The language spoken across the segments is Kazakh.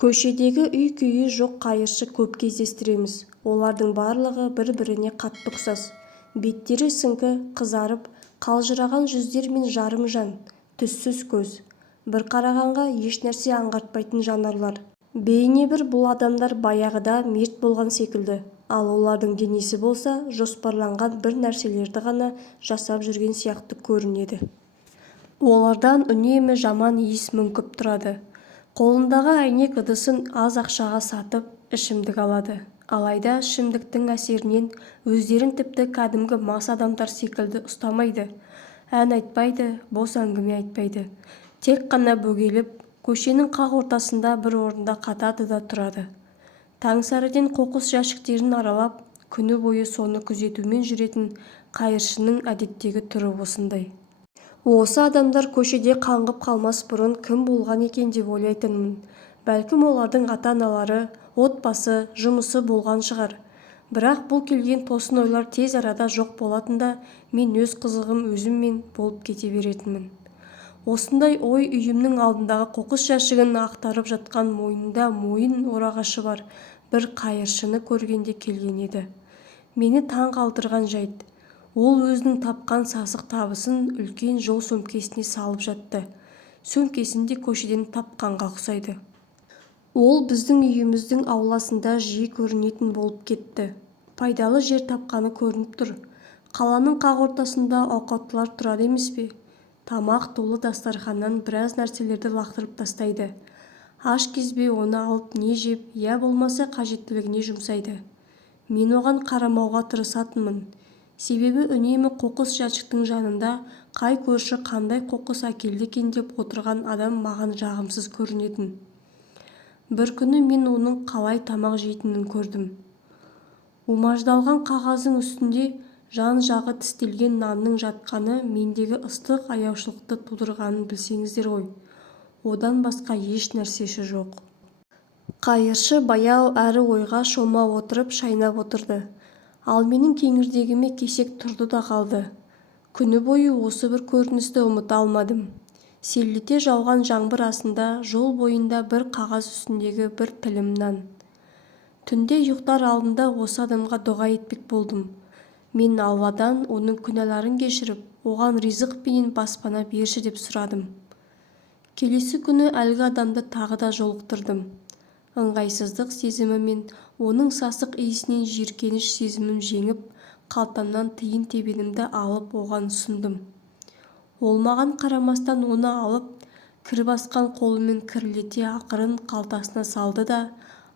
Көшедегі үй-күйі жоқ қайыршы көп кездестіреміз. Олардың барлығы бір-біріне қатты ұқсас. Беттері сіңкі, қызарып, қалжыраған жүздер мен жарым жан, түссіз көз. Bir қарағанға еш нәрсе аңғартпайтын жанарлар. Бейне бір бұл адамдар баяғыда мерт болған секілді. Ал олардың денесі болса, жоспарланған бір нәрселерді ғана жасап жүрген сияқты көрінеді. Олардан үнемі жаман иіс мүңкіп тұрады. Қолындағы әйнек ыдысын аз ақшаға сатып, ішімдік алады. Алайда ішімдіктің әсерінен өздерін тіпті кәдімгі мас адамдар секілді ұстамайды. Ән айтпайды, бос әңгіме айтпайды. Тек қана бөгеліп, көшенің қақ ортасында бір орында қатады да тұрады. Таңсәріден қоқыс жәшіктерін аралап, күні бойы соны күзетумен жүретін қайыршының әдеттегі түрі осындай. Осы адамдар көшеде қаңғып қалмас бұрын кім болған екен деп ойлайтынмын. Бәлкім олардың ата-аналары, отбасы, жұмысы болған шығар. Бірақ бұл келген тосын ойлар тез арада жоқ болатында, мен өз қызығым өзіммен болып кете беретінмін. Осындай ой үйімнің алдындағы қоқыс жәшігін ақтарып жатқан мойнында мойын орағашы бар бір қайыршыны көргенде келген еді. Мені таң қалдырған жайт. Ол өзінің тапқан сасық табысын үлкен жол сөмкесіне салып жатты. Сөмкесінде көшеден тапқанға ұқсайды. Ол біздің үйіміздің ауласында жиі көрінетін болып кетті. Пайдалы жер тапқаны көрініп тұр. Қаланың қақ ортасында ауқаттылар тұрады емес пе? Тамақ толы дастарханнан біраз нәрселерді лақтырып тастайды. Аш кезбе оны алып не жеп, я болмаса қажеттілігіне жұмсайды. Мен оған қарамауға тырысатынмын. Себебі үнемі қоқыс жәшіктің жанында қай көрші қандай қоқыс әкелді екен деп отырған адам маған жағымсыз көрінетін. Bir күні мен оның қалай тамақ жейтінін көрдім. Умаждалған қағаздың үстінде жан-жағы тістелген нанның жатқаны мендегі ыстық аяушылықты тудырғанын білсеңіздер ғой. Одан басқа еш нәрсесі жоқ. Қайыршы баяу әрі ойға шома отырып шайнап отырды. Ал менің кеңірдегіме кесек тұрды да қалды. Күні бойы осы бір көріністі ұмыта алмадым. Селлете жауған жаңбыр астында жол бойында бір қағаз үстіндегі бір тілім нан. Түнде ұйықтар алдында осы адамға дұға етпек болдым. Мен Алладан оның күнәларын кешіріп, оған ризық пенен баспана берші деп сұрадым. Келесі күні әлгі адамды тағы да жолықтырдым. Ыңғайсыздық сезімі мен оның сасық иісінен жиіркеніш сезімін жеңіп, қалтамнан тиын тебенімді алып оған ұсындым. Ол маған қарамастан оны алып, кір басқан қолымен кірлете ақырын қалтасына салды да,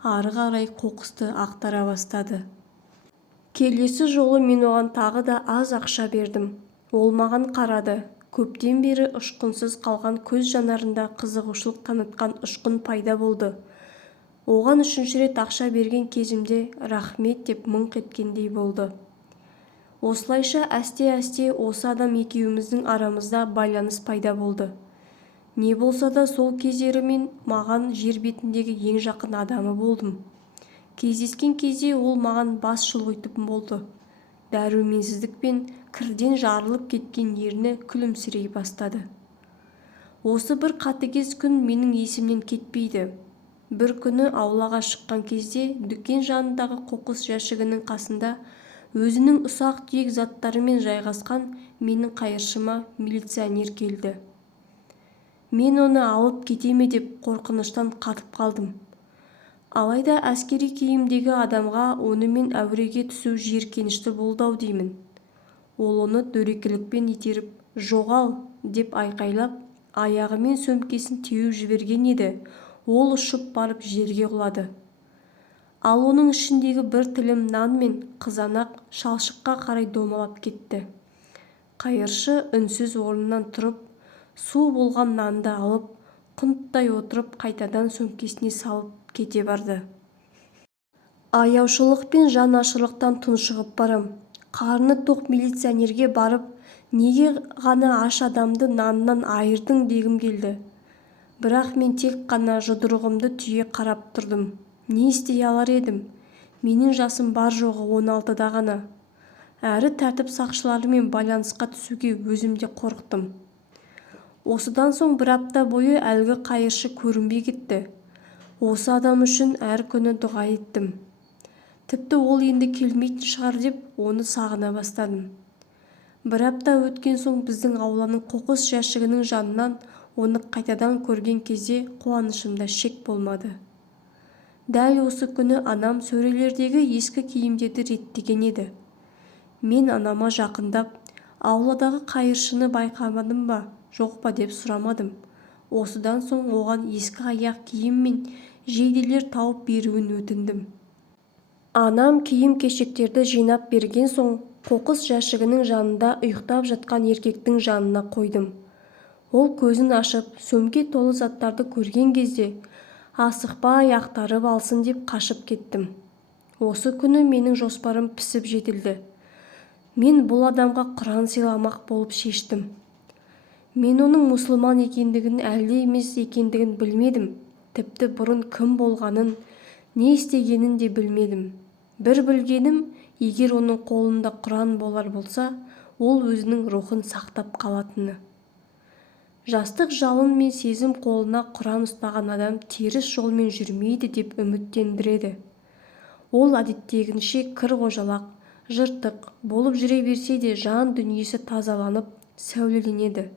ары қарай қоқысты ақтара бастады. Келесі жолы мен оған тағы да аз ақша бердім. Ол маған қарады. Көптен бері ұшқынсыз қалған көз жанарында қызығушылық танытқан ұшқын пайда болды. Оған үшінші рет ақша берген кезімде рахмет деп мыңқ еткендей болды. Осылайша әсте-әсте осы адам екеуміздің арамызда байланыс пайда болды. Не болса да сол кездері мен маған жер бетіндегі ең жақын адамы болдым. Кездескен кезде ол маған бас шұлғитып болды. Дәруменсіздік пен кірден жарылып кеткен ерні күлімсірей бастады. Осы бір қатыгез күн менің есімнен кетпейді. Bir күні аулаға шыққан кезде дүкен жанындағы қоқыс жәшігінің қасында өзінің ұсақ-түйек заттарымен жайғасқан менің қайыршыма милиционер келді. Мен оны алып кетеме деп қорқыныштан қатып қалдым. Алайда әскери киімдегі адамға онымен әуреге түсу жиіркенішті болды ау деймін. Ол оны дөрекілікпен итеріп, жоғал деп айқайлап, аяғымен сөмкесін теуіп жіберген еді. Ол ұшып барып жерге құлады. Ал оның ішіндегі бір тілім нан мен қызанақ шалшыққа қарай домалап кетті. Қайыршы үнсіз орнынан тұрып, су болған нанды алып, құнттай отырып қайтадан сөмкесіне салып кете барды. Аяушылық пен жан ашырлықтан тұншығып барам. Қарны тоқ милиционерге барып, неге ғана аш адамды нанынан айырдың дегім келді. Бірақ мен тек қана жұдырығымды түйе қарап тұрдым. Не істей алар едім? Менің жасым бар жоғы 16-да ғана. Әрі тәртіп сақшыларымен байланысқа түсуге өзімде қорықтым. Осыдан соң бір апта бойы әлгі қайыршы көрінбей кетті. Осы адам үшін әр күні дұға еттім. Тіпті ол енді келмейтін шығар деп оны сағына бастадым. Бір апта өткен соң біздің ауланың қоқыс жәшігінің жанынан оны қайтадан көрген кезде қуанышымда шек болмады. Дәл осы күні анам сөрелердегі ескі киімдерді реттеген еді. Мен анама жақындап, ауладағы қайыршыны байқамадым ба, жоқ па деп сұрамадым. Осыдан соң оған ескі аяқ киім мен жейделер тауып беруін өтіндім. Анам киім-кешектерді жинап берген соң, қоқыс жәшігінің жанында ұйықтап жатқан еркектің жанына қойдым. Ол көзін ашып, сөмке толы заттарды көрген кезде, асықпай ақтарып алсын деп қашып кеттім. Осы күні менің жоспарым пісіп жетілді. Мен бұл адамға Құран сыйламақ болып шештім. Мен оның мұсылман екендігін әлде емес екендігін білмедім. Тіпті бұрын кім болғанын, не істегенін де білмедім. Бір білгенім, егер оның қолында Құран болар болса, ол өзінің рухын сақтап қалатыны. Жастық жалын мен сезім қолына Құран ұстаған адам теріс жолмен жүрмейді деп үміттендіреді. Ол әдеттегінше кір-қожалақ, жыртық болып жүре берсе де жан дүниесі тазаланып, сәулеленеді.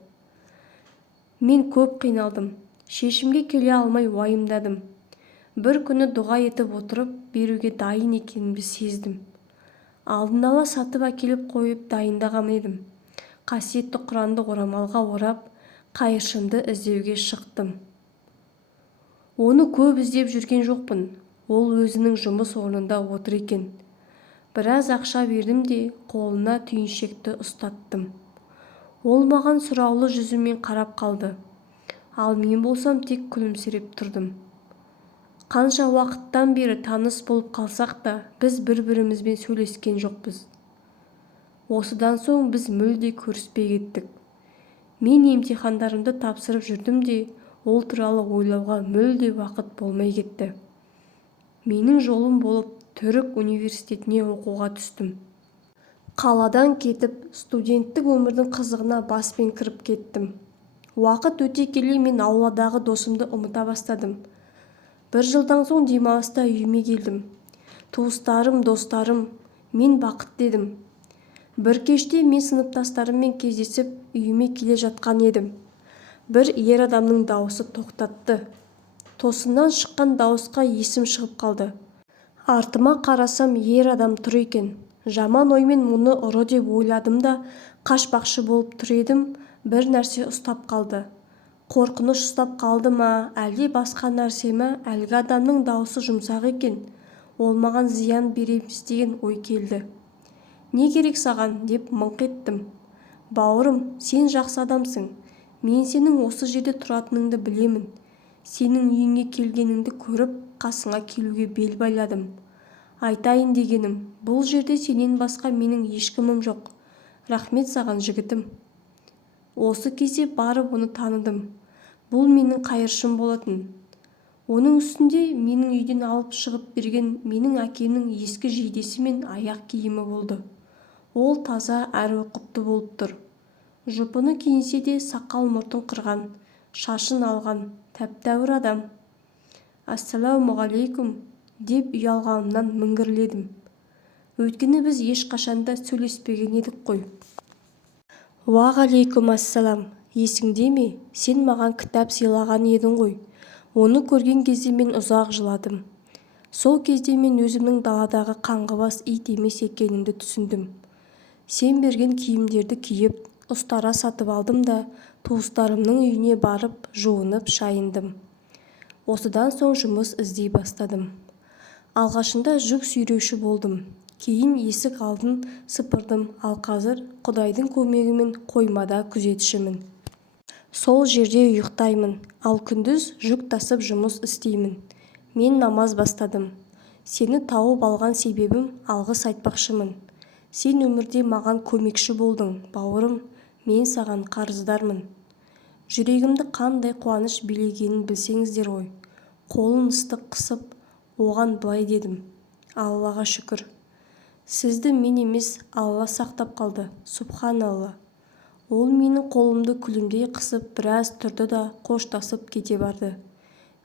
Мен көп қиналдым, шешімге келе алмай уайымдадым. Бір күні дұға етіп отырып беруге дайын екенімді сездім. Алдын ала сатып әкеліп қойып дайындаған едім. Қасиетті Құранды орамалға орап, қайыршымды іздеуге шықтым. Оны көп іздеп жүрген жоқпын. Ол өзінің жұмыс орнында отыр екен. Біраз ақша бердім де қолына түйіншекті ұстаттым. Ол маған сұраулы жүзімен қарап қалды. Ал мен болсам тек күлімсіреп тұрдым. Қанша уақыттан бері таныс болып қалсақ та, біз бір-бірімізбен сөйлескен жоқпыз. Осыдан соң біз мүлде көріспей кеттік. Мен емтихандарымды тапсырып жүрдім де, ол туралы ойлауға мүлде уақыт болмай кетті. Менің жолым болып Түрік университетіне оқуға түстім. Қаладан кетіп, студенттік өмірдің қызығына баспен кіріп кеттім. Уақыт өте келе мен ауладағы досымды ұмыта бастадым. Бір жылдан соң демалыста үйіме келдім. Туыстарым, достарым, мен бақытты едім. Бір кеште мен сыныптастарыммен кездесіп үйіме келе жатқан едім. Бір ер адамның дауысы тоқтатты. Тосыннан шыққан дауысқа есім шығып қалды. Артыма қарасам, ер адам тұр екен. Жаман оймен мұны ұры деп ойладым да, қашпақшы болып тұр едім, бір нәрсе ұстап қалды. Қорқыныш ұстап қалды ма, әлде басқа нәрсе ме, әлгі адамның дауысы жұмсақ екен. Ол маған зиян береміз деген ой келді. Не керек саған деп мыңқ еттім. Бауырым, сен жақсы адамсың. Мен сенің осы жерде тұратыныңды білемін. Сенің үйіңе келгеніңді көріп, қасыңа келуге бел байладым. Айтайын дегенім, бұл жерде сенен басқа менің ешкімім жоқ. Рахмет саған, жігітім. Осы кезде барып оны таныдым. Бұл менің қайыршым болатын. Оның үстінде менің үйден алып шығып берген менің әкемнің ескі жейдесі мен аяқ киімі болды. Ол таза әрі ұқыпты болып тұр. Жұпыны киінсе де сақал-мұртын қырған, шашын алған, тәп-тәуір адам. Ассалаумағалейкум деп ұялғанымнан міңгірледім. Өйткені біз ешқашанда сөйлеспеген едік қой. Уағалейкум ассалам. Есіңде ме? Сен маған кітап сыйлаған едің ғой. Оны көрген кезде мен ұзақ жыладым. Сол кезде мен өзімнің даладағы қаңғыбас ит емес екенімді түсіндім. Сен берген киімдерді киіп, ұстара сатып алдым да, туыстарымның үйіне барып, жуынып, шайындым. Осыдан соң жұмыс іздей бастадым. Алғашында жүк сүйреуші болдым. Кейін есік алдын сыпырдым, ал қазір Құдайдың көмегімен қоймада күзетшімін. Сол жерде ұйықтаймын, ал күндіз жүк тасып жұмыс істеймін. Мен намаз бастадым. Сені тауып алған себебім алғыс айтпақшымын. Сен өмірде маған көмекші болдың, бауырым, мен саған қарыздармын. Жүрегімді қандай қуаныш билегенін білсеңіздер ғой. Қолын ыстық қысып, оған былай дедім. Аллаға шүкір. Сізді мен емес, Алла сақтап қалды. Субханалла. Ол менің қолымды күлімдей қысып біраз тұрды да қоштасып кете барды.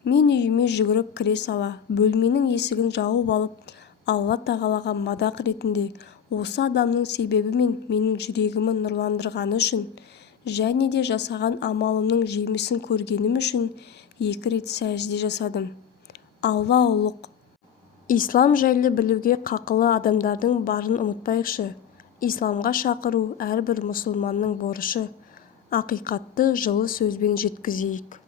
Мен үйіме жүгіріп кіре сала бөлменің есігін жауып алып, Алла тағалаға мадақ ретінде осы адамның себебі мен менің жүрегімі нұрландырғаны үшін және де жасаған амалымның жемісін көргенім үшін 2 рет сәжде жасадым. Алла ұлық. Ислам жайлы білуге қақылы адамдардың барын ұмытпайықшы. Исламға шақыру әрбір мұсылманның борышы. Ақиқатты жылы сөзбен жеткізейік.